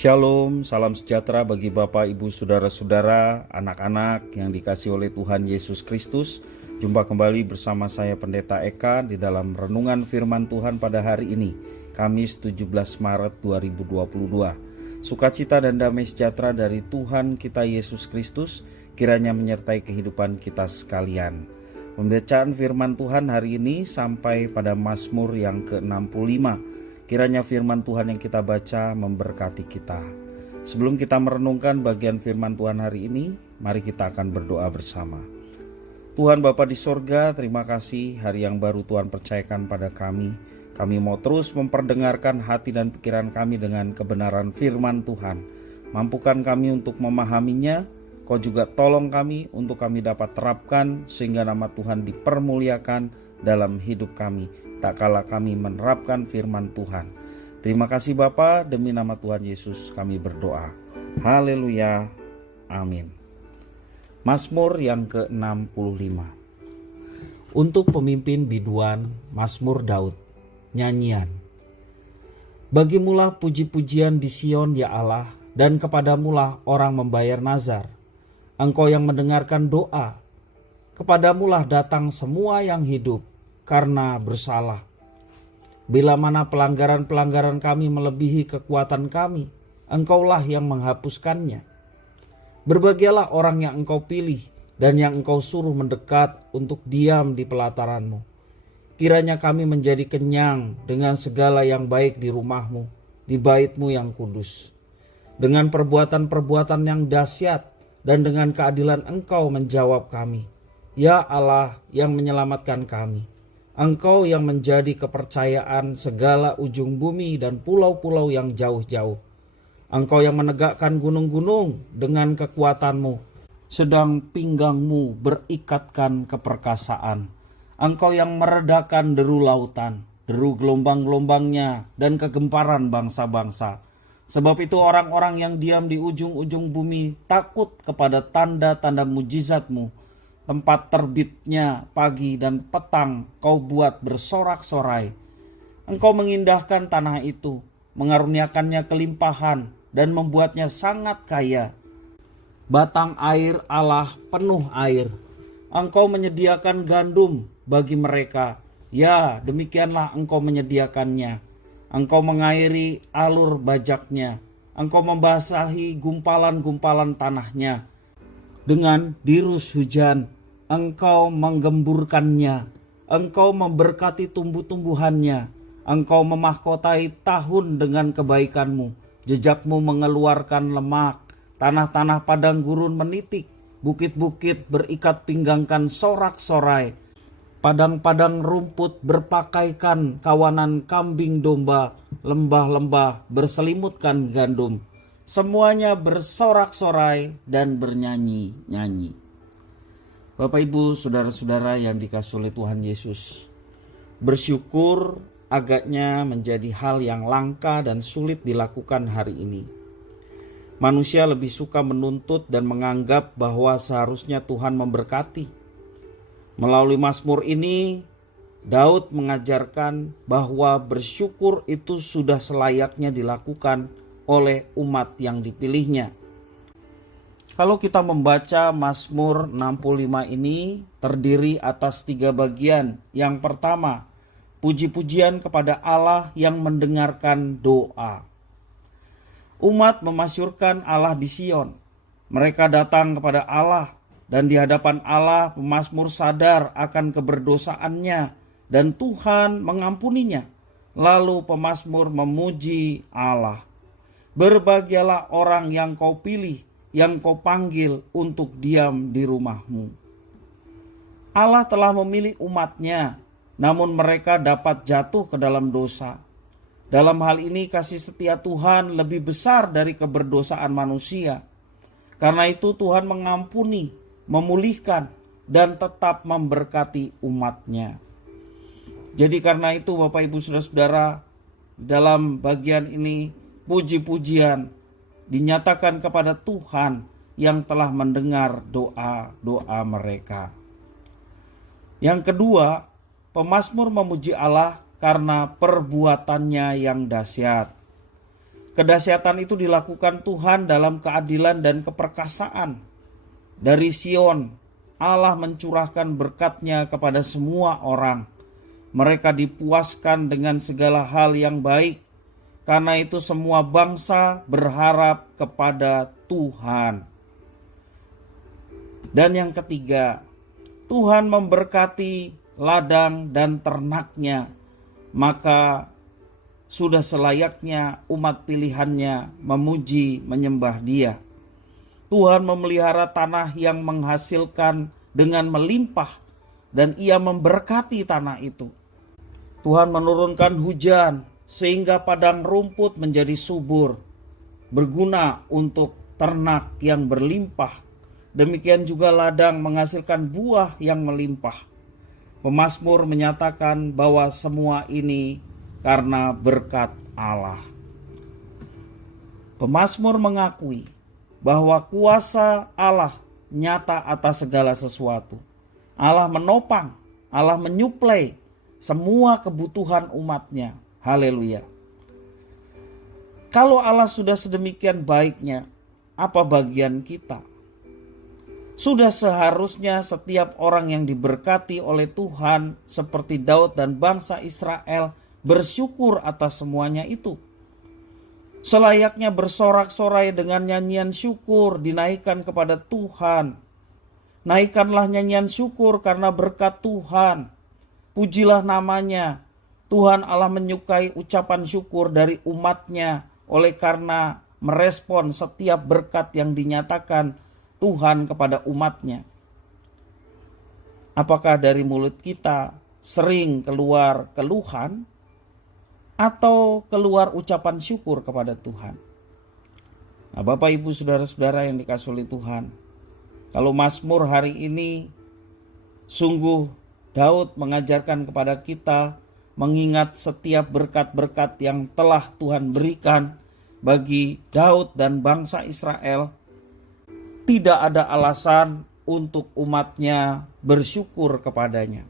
Shalom, salam sejahtera bagi Bapak, Ibu, Saudara-saudara, anak-anak yang dikasihi oleh Tuhan Yesus Kristus. Jumpa kembali bersama saya Pendeta Eka di dalam renungan firman Tuhan pada hari ini, Kamis 17 Maret 2022. Sukacita dan damai sejahtera dari Tuhan kita Yesus Kristus kiranya menyertai kehidupan kita sekalian. Pembacaan firman Tuhan hari ini sampai pada Mazmur yang ke-65. Kiranya firman Tuhan yang kita baca memberkati kita. Sebelum kita merenungkan bagian firman Tuhan hari ini, mari kita akan berdoa bersama. Tuhan Bapa di sorga, terima kasih hari yang baru Tuhan percayakan pada kami. Kami mau terus memperdengarkan hati dan pikiran kami dengan kebenaran firman Tuhan. Mampukan kami untuk memahaminya, Kau juga tolong kami untuk kami dapat terapkan sehingga nama Tuhan dipermuliakan dalam hidup kami, tak kala kami menerapkan firman Tuhan. Terima kasih Bapa, demi nama Tuhan Yesus kami berdoa. Haleluya, amin. Mazmur yang ke-65. Untuk pemimpin biduan, Mazmur Daud. Nyanyian. Bagimulah puji-pujian di Sion ya Allah, dan kepadamulah orang membayar nazar. Engkau yang mendengarkan doa, kepadamulah datang semua yang hidup karena bersalah. Bila mana pelanggaran-pelanggaran kami melebihi kekuatan kami, Engkaulah yang menghapuskannya. Berbahagialah orang yang Engkau pilih dan yang Engkau suruh mendekat untuk diam di pelataran-Mu. Kiranya kami menjadi kenyang dengan segala yang baik di rumah-Mu, di bait-Mu yang kudus. Dengan perbuatan-perbuatan yang dahsyat dan dengan keadilan Engkau menjawab kami. Ya Allah yang menyelamatkan kami. Engkau yang menjadi kepercayaan segala ujung bumi dan pulau-pulau yang jauh-jauh. Engkau yang menegakkan gunung-gunung dengan kekuatan-Mu, sedang pinggang-Mu berikatkan keperkasaan. Engkau yang meredakan deru lautan, deru gelombang-gelombangnya dan kegemparan bangsa-bangsa. Sebab itu orang-orang yang diam di ujung-ujung bumi takut kepada tanda-tanda mujizat-Mu. Tempat terbitnya pagi dan petang Kau buat bersorak-sorai. Engkau mengindahkan tanah itu, mengaruniakannya kelimpahan dan membuatnya sangat kaya. Batang air Allah penuh air. Engkau menyediakan gandum bagi mereka. Ya, demikianlah Engkau menyediakannya. Engkau mengairi alur bajaknya. Engkau membasahi gumpalan-gumpalan tanahnya. Dengan dirus hujan, Engkau menggemburkannya. Engkau memberkati tumbuh-tumbuhannya. Engkau memahkotai tahun dengan kebaikan-Mu. Jejak-Mu mengeluarkan lemak. Tanah-tanah padang gurun menitik. Bukit-bukit berikat pinggangkan sorak-sorai. Padang-padang rumput berpakaikan kawanan kambing domba, lembah-lembah berselimutkan gandum. Semuanya bersorak-sorai dan bernyanyi-nyanyi. Bapak, Ibu, Saudara-saudara yang dikasihi oleh Tuhan Yesus, bersyukur agaknya menjadi hal yang langka dan sulit dilakukan hari ini. Manusia lebih suka menuntut dan menganggap bahwa seharusnya Tuhan memberkati. Melalui Mazmur ini, Daud mengajarkan bahwa bersyukur itu sudah selayaknya dilakukan oleh umat yang dipilihnya. Kalau kita membaca Mazmur 65 ini terdiri atas 3 bagian. Yang pertama, puji-pujian kepada Allah yang mendengarkan doa. Umat memasyurkan Allah di Sion. Mereka datang kepada Allah. Dan di hadapan Allah pemazmur sadar akan keberdosaannya dan Tuhan mengampuninya. Lalu pemazmur memuji Allah. Berbahagialah orang yang Kau pilih, yang Kau panggil untuk diam di rumah-Mu. Allah telah memilih umat-Nya, namun mereka dapat jatuh ke dalam dosa. Dalam hal ini kasih setia Tuhan lebih besar dari keberdosaan manusia. Karena itu Tuhan mengampuni, memulihkan, dan tetap memberkati umat-Nya. Jadi karena itu Bapak, Ibu, Saudara-saudara, dalam bagian ini puji-pujian dinyatakan kepada Tuhan yang telah mendengar doa-doa mereka. Yang kedua, pemazmur memuji Allah karena perbuatannya yang dahsyat. Kedahsyatan itu dilakukan Tuhan dalam keadilan dan keperkasaan. Dari Sion, Allah mencurahkan berkat-Nya kepada semua orang. Mereka dipuaskan dengan segala hal yang baik. Karena itu semua bangsa berharap kepada Tuhan. Dan yang ketiga, Tuhan memberkati ladang dan ternaknya. Maka sudah selayaknya umat pilihannya memuji menyembah Dia. Tuhan memelihara tanah yang menghasilkan dengan melimpah dan Ia memberkati tanah itu. Tuhan menurunkan hujan sehingga padang rumput menjadi subur, berguna untuk ternak yang berlimpah. Demikian juga ladang menghasilkan buah yang melimpah. Pemazmur menyatakan bahwa semua ini karena berkat Allah. Pemazmur mengakui bahwa kuasa Allah nyata atas segala sesuatu. Allah menopang, Allah menyuplai semua kebutuhan umatnya. Haleluya. Kalau Allah sudah sedemikian baiknya, apa bagian kita? Sudah seharusnya setiap orang yang diberkati oleh Tuhan seperti Daud dan bangsa Israel bersyukur atas semuanya itu. Selayaknya bersorak-sorai dengan nyanyian syukur dinaikkan kepada Tuhan. Naikkanlah nyanyian syukur karena berkat Tuhan. Pujilah namanya. Tuhan Allah menyukai ucapan syukur dari umatnya oleh karena merespon setiap berkat yang dinyatakan Tuhan kepada umatnya. Apakah dari mulut kita sering keluar keluhan atau keluar ucapan syukur kepada Tuhan? Nah, Bapak Ibu saudara-saudara yang dikasihi oleh Tuhan, kalau Mazmur hari ini sungguh Daud mengajarkan kepada kita mengingat setiap berkat-berkat yang telah Tuhan berikan bagi Daud dan bangsa Israel. Tidak ada alasan untuk umatnya bersyukur kepadanya.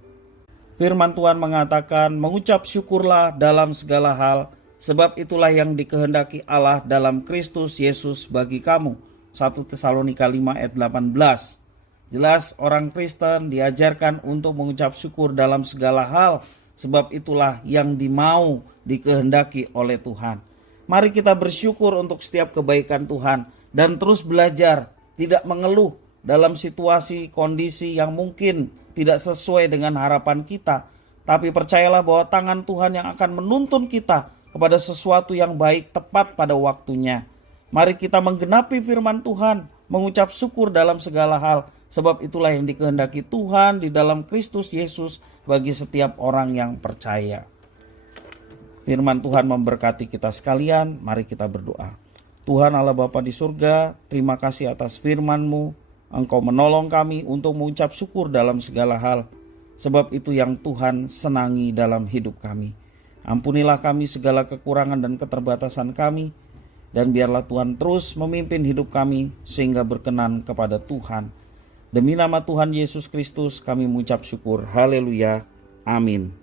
Firman Tuhan mengatakan, mengucap syukurlah dalam segala hal, sebab itulah yang dikehendaki Allah dalam Kristus Yesus bagi kamu. 1 Tesalonika 5 ayat 18. Jelas orang Kristen diajarkan untuk mengucap syukur dalam segala hal, sebab itulah yang dimau dikehendaki oleh Tuhan. Mari kita bersyukur untuk setiap kebaikan Tuhan dan terus belajar tidak mengeluh dalam situasi kondisi yang mungkin tidak sesuai dengan harapan kita. Tapi percayalah bahwa tangan Tuhan yang akan menuntun kita kepada sesuatu yang baik tepat pada waktunya. Mari kita menggenapi firman Tuhan, mengucap syukur dalam segala hal. Sebab itulah yang dikehendaki Tuhan di dalam Kristus Yesus bagi setiap orang yang percaya. Firman Tuhan memberkati kita sekalian. Mari kita berdoa. Tuhan Allah Bapa di surga, terima kasih atas firman-Mu. Engkau menolong kami untuk mengucap syukur dalam segala hal. Sebab itu yang Tuhan senangi dalam hidup kami. Ampunilah kami segala kekurangan dan keterbatasan kami. Dan biarlah Tuhan terus memimpin hidup kami sehingga berkenan kepada Tuhan. Demi nama Tuhan Yesus Kristus kami mengucap syukur. Haleluya. Amin.